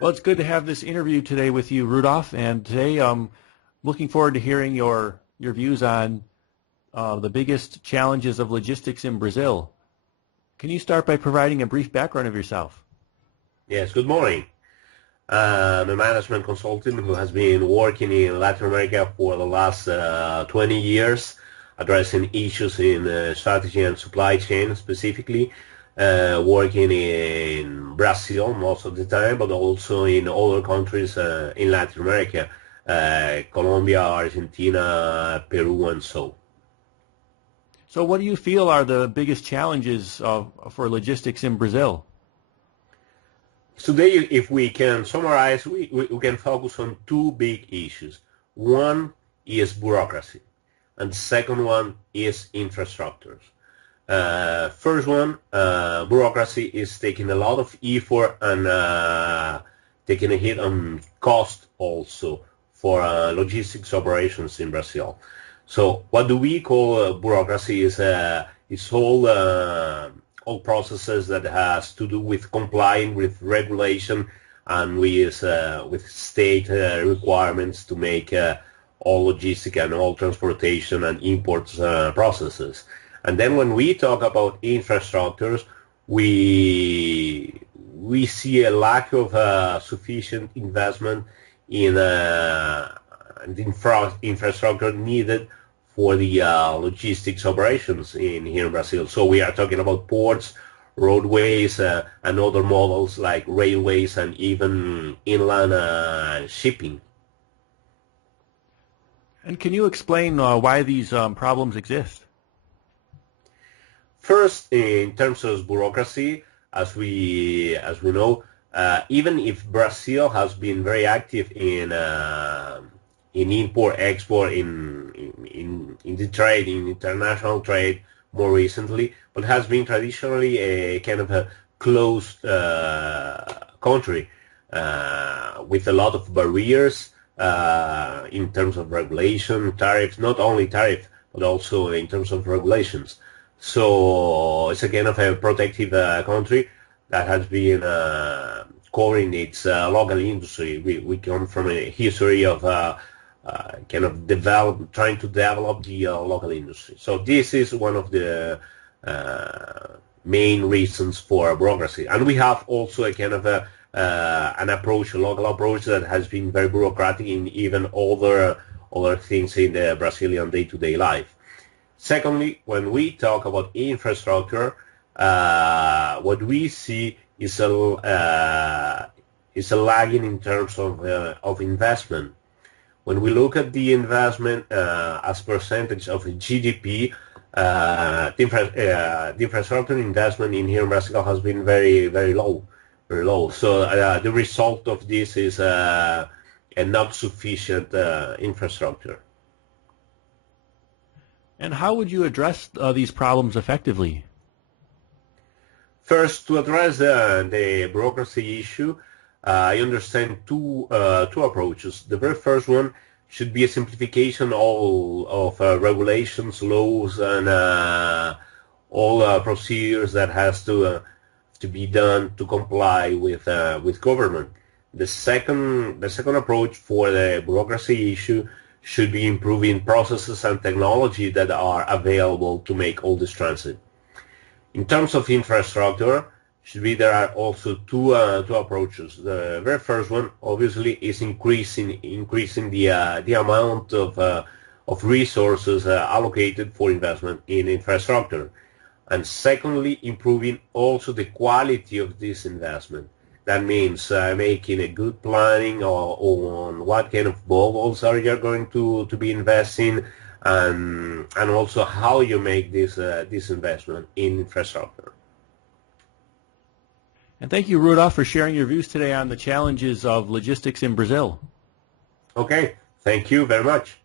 Well, it's good to have this interview today with you, Rudolph. And today I'm looking forward to hearing your views on the biggest challenges of logistics in Brazil. Can you start by providing a brief background of yourself? Yes, good morning. I'm a management consultant who has been working in Latin America for the last 20 years, addressing issues in strategy and supply chain specifically, working in Brazil most of the time, but also in other countries in Latin America, Colombia, Argentina, Peru, and so. So what do you feel are the biggest challenges for logistics in Brazil? Today, if we can summarize, we can focus on two big issues. One is bureaucracy, and the second one is infrastructures. First one, bureaucracy is taking a lot of effort and taking a hit on cost also for logistics operations in Brazil. So what do we call bureaucracy is all processes that has to do with complying with regulation and with state requirements to make all logistic and all transportation and imports processes. And then when we talk about infrastructures, we see a lack of sufficient investment in infrastructure needed for the logistics operations here in Brazil. So we are talking about ports, roadways, and other models like railways and even inland shipping. And can you explain why these problems exist? First, in terms of bureaucracy, as we know, even if Brazil has been very active in import export in the trade, in international trade more recently, but has been traditionally a kind of a closed country with a lot of barriers in terms of regulation, tariffs, not only tariff, but also in terms of regulations. So it's a kind of a protective country that has been covering its local industry. We come from a history of kind of trying to develop the local industry. So this is one of the main reasons for bureaucracy. And we have also a kind of an approach, a local approach that has been very bureaucratic in even other things in the Brazilian day-to-day life. Secondly, when we talk about infrastructure, what we see is a lagging in terms of investment. When we look at the investment as percentage of GDP, the infrastructure investment in here in Brazil has been very, very low, very low. So the result of this is a not sufficient infrastructure. And how would you address these problems effectively? First, to address the bureaucracy issue, I understand two approaches. The very first one should be a simplification of regulations, laws, and all procedures that has to be done to comply with government. The second approach for the bureaucracy issue should be improving processes and technology that are available to make all this transit. In terms of infrastructure, there are also two approaches. The very first one, obviously, is increasing the amount of resources allocated for investment in infrastructure, and secondly, improving also the quality of this investment. That means making a good planning on what kind of models are you going to be investing, and also how you make this investment in infrastructure. And thank you, Rudolph, for sharing your views today on the challenges of logistics in Brazil. Okay, thank you very much.